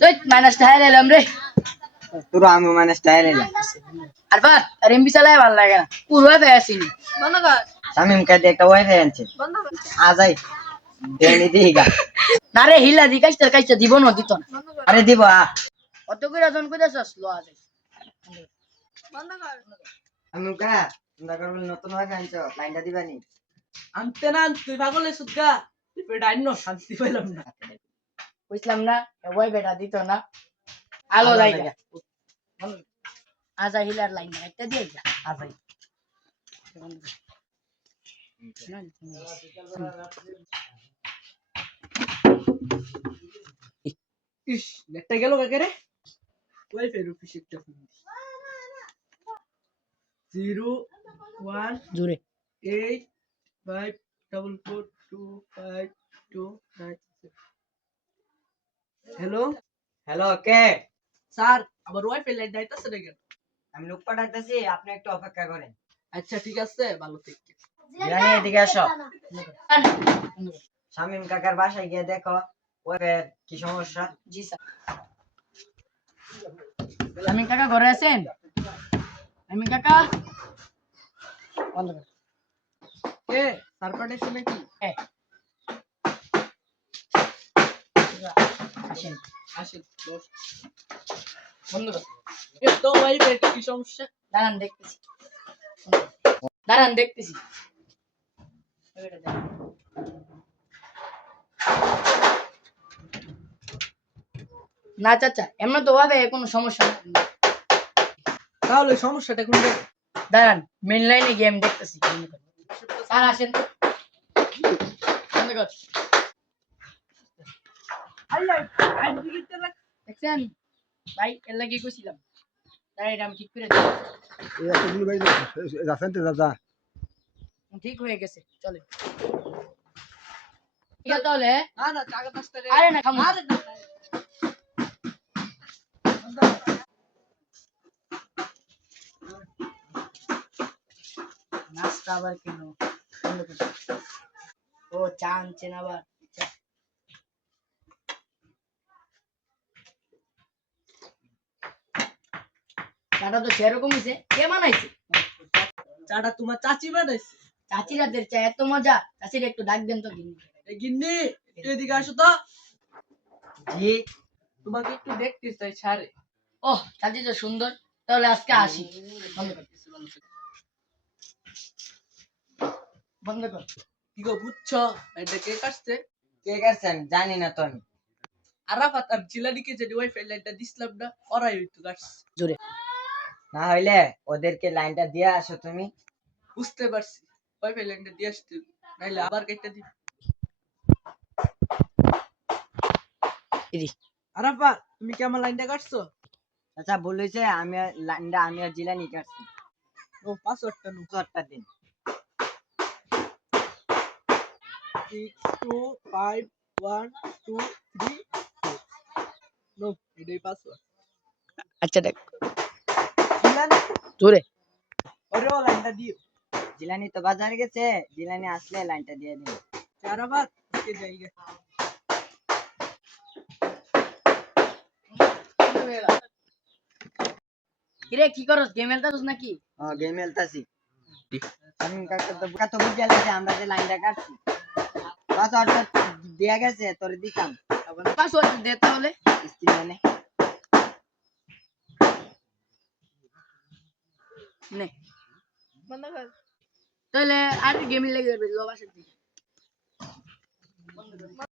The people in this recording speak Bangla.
তুই মাইনাস টাইল এলাম রে তোর আমি মানে স্টাইল এলাম আর বাদ আর এমবি চালায় ভালো লাগে না পুরো পেয়েছিনি বন্ধ কর শামিম কাছে একটা ওয়াইফাই আনছে বন্ধ কর আজাই দেনি দিগা না রে হিলা দি কাইটা দিব না দিত না বন্ধ কর আরে দিব অত করে জন কইতাছস লো আছে বন্ধ কর আমি কা তোমরা করবেন নতুন ওয়াইফাই আনছো লাইনটা দিবানি আনতে না তুই পাগলে সুদগা তুই পেট আইন শান্তি পাইলাম না বুঝলাম না ওই বেটা দিত না আলো লাইগা আজা হিলার লাইন একটা দিয়ে যা আজাই ইস নেটটা গেল কাকে রে ওয়াইফাই রুপিস একটা ফোন 01 জোরে 8 5 4 4 2 5 2 9 হ্যালো হ্যালো কে স্যার আমার ওয়াইফাই লাইট দাইতাছে না কেন আমি লোক পাঠাইতেছি আপনি একটু অপেক্ষা করেন আচ্ছা ঠিক আছে ভালো থেকে জানি এদিকে আসো শামিম কাকার বাসায় গিয়ে দেখো ওয়াইফাই কি সমস্যা জি স্যার আমি কাকা ঘরে আছেন আমি কাকা বন্ধ কর কে স্যার পাঠাইছে নাকি হ্যাঁ আসেন আসেন বস বন্ধ কর এ তো ওয়াইফাই কি সমস্যা দাঁড়ান দেখতেছি দাঁড়ান দেখতেছি না চাচা এমন তো ভাবে কোনো সমস্যা নেই তাহলে সমস্যাটা কোনটা দাঁড়ান মেন লাইনে গেম দেখতেছি স্যার আসেন তো বন্ধ কর দেখছেন ভাই এর লাগে কইছিলাম তাই এটা আমি ঠিক করে দিই ঠিক হয়ে গেছে চলে ঠিক আছে তাহলে না না টাকা 10 টাকা আরে না থামো আরে না নাস্তা আবার কেন বন্ধ কর। ও চা আনছেন আবার চাটা তো সেরকম হয়েছে কে বানাইছে চাটা তোমার চাচি বানাইছে চাচিরাদের চা এত মজা চাচির একটু ডাক দেন তো গিন্নি এই গিন্নি একটু এদিকে আসো তো জি তোমাকে একটু দেখতে চাই ছাড়ে ওহ চাচি তো সুন্দর তাহলে আজকে আসি বন্ধ কর বন্ধ কর কি গো বুঝছো এটা কে কাটছে কে করছেন জানি না তো আমি আরাফাত আর জিলানিকে যে ওয়াইফাই লাইনটা দিছিলাম না ওরাই হইতো কাটছে জোরে না হইলে ওদেরকে লাইনটা দিয়ে আসো তুমি বুঝতে পারছি ওয়াইফাই লাইনটা দিয়ে আসতে হবে। নাইলে আবার কেটে দিই ইরি আরাফাত তুমি কি আমার লাইনটা কাটছো আচ্ছা বলেছে আমি লাইনটা আমি আর জিলানি কাটছি ও পাসওয়ার্ডটা নো শর্টটা দিন 6251234 নো এটাই পাসওয়ার্ড আচ্ছা দেখ জিলানি জোরে ওরে ও লাইনটা দিও জিলানি তো বাজারে গেছে জিলানি আসলে লাইনটা দিয়ে দিন আরাফাত কে যাইগে কিরে কি করস গেম খেলতাছস নাকি ও গেম খেলতাছি আমি কাকা তো বুকা তো বুঝে গেছে আমরা যে লাইনটা কাটছি পাসওয়ার্ডটা দেয়া গেছে তোরে দিতাম পাসওয়ার্ড দে তাহলে স্ক্রিনে নে বন্ধ কর তাহলে আর গেমিং লেগে যাবে লো বাসার দিকে